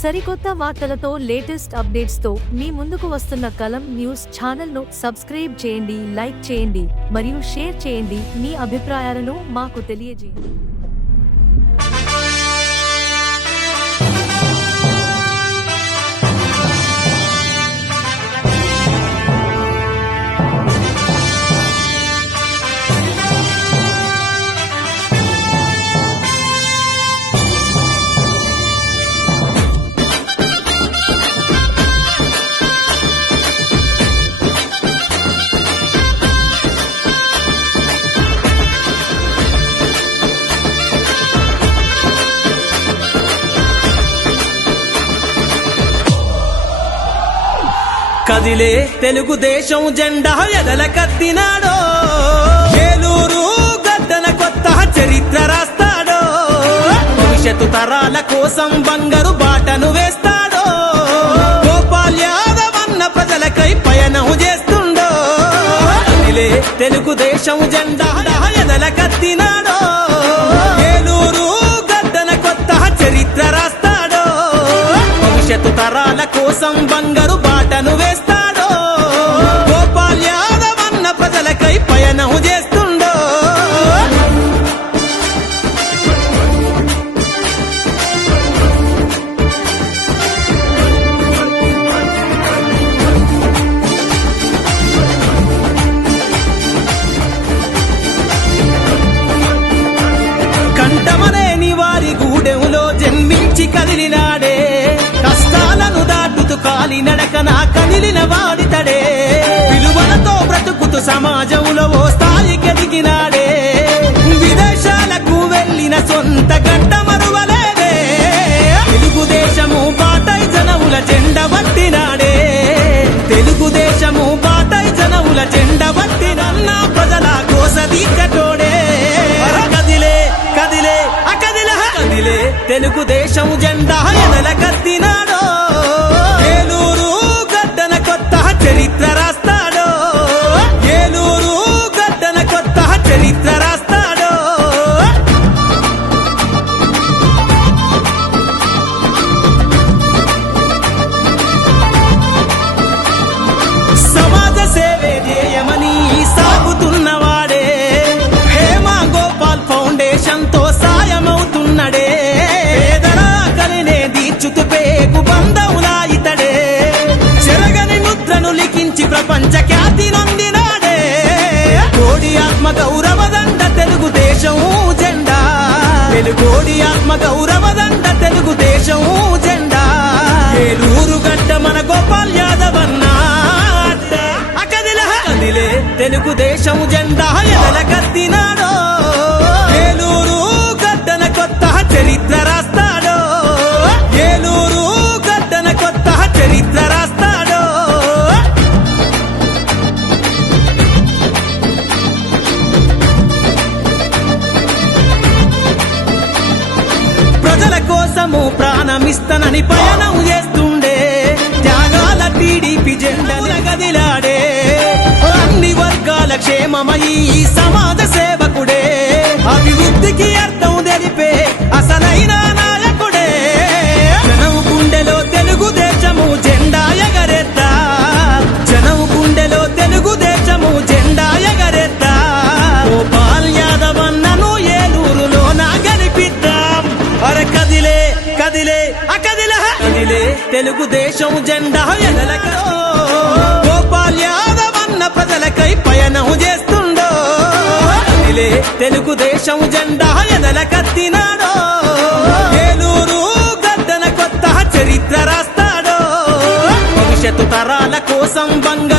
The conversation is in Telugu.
సరికొత్త వార్తలతో లేటెస్ట్ అప్డేట్స్తో మీ ముందుకు వస్తున్న కలం న్యూస్ ఛానల్ను సబ్స్క్రైబ్ చేయండి లైక్ చేయండి మరియు షేర్ చేయండి మీ అభిప్రాయాలను మాకు తెలియజేయండి. కదిలే తెలుగుదేశం జెండా ఎదల కత్తినాడో. ఏలూరు గద్దల కొత్త చరిత్ర రాస్తాడో. భవిష్యత్తు తరాల కోసం బంగారు బాటను వేస్తాడో. గోపాల్ యాదవ్ అన్న ప్రజలకై పయనం చేస్తుండో. కదిలే తెలుగుదేశం జెండా కోసం బంగారు బాటను వేస్తాడో? కాలి నడక నా కదిలిన వాడితడే. విలువలతో బ్రతుకుతూ సమాజంలో ఓ స్థాయికి ఎదిగినాడే. విదేశాలకు వెళ్ళిన సొంత గడ్డ మరువలేదే. తెలుగుదేశము బాటై జనముల చెండ పట్టినాడే తెలుగుదేశము బాటై జనముల చెండ పట్టినన్న ప్రజల కోసదీకటోడే కదిలే కదిలే ఆ కదిలే. కదిలే ఆత్మ గౌరవదండ తెలుగుదేశం జెండా ఏలూరు గడ్డ మన గోపాల్ యాదవ్ అన్నా అడ్డ. కదిలే తెలుగుదేశం జెండా ఎదల కత్తినాడో కోసము ప్రాణమిస్తనని పయనం చేస్తుండే. త్యాగాల టీడీపీ జెండల గదిలాడే. అన్ని వర్గాల క్షేమమయి ఈ సమాజ సేవకుడే. అభివృద్ధికి అర్థం కదిలే అకదిల కదిలే తెలుగుదేశం జెండా ఎదలకో గోపాల్ యాదవ్ అన్న ప్రజలకై పయనం చేస్తుండో. కదిలే తెలుగుదేశం జెండా ఎదల కత్తినాడో ఏలూరు గద్దన కొత్త చరిత్ర రాస్తాడో. భవిష్యత్తు తరాల కోసం బంగ